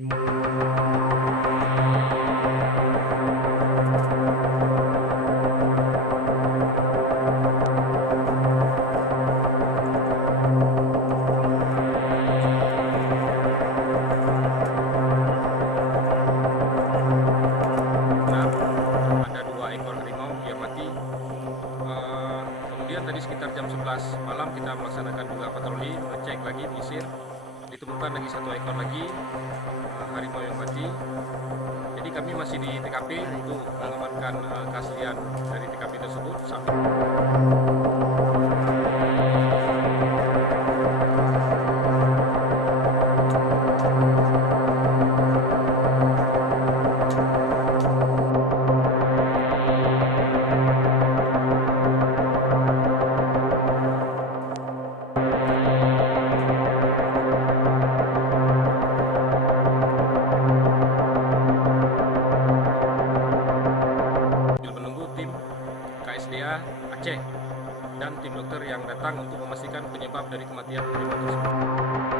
Ada 2 ekor harimau yang mati. Kemudian tadi sekitar jam 11 malam kita melaksanakan juga patroli, ngecek lagi, menyisir. Ditemukan lagi 1 ekor lagi harimau yang mati. Jadi kami masih di TKP untuk mengamankan keaslian dari TKP tersebut. Menunggu tim KSDA Aceh dan tim dokter yang datang untuk memastikan penyebab dari kematian harimau tersebut.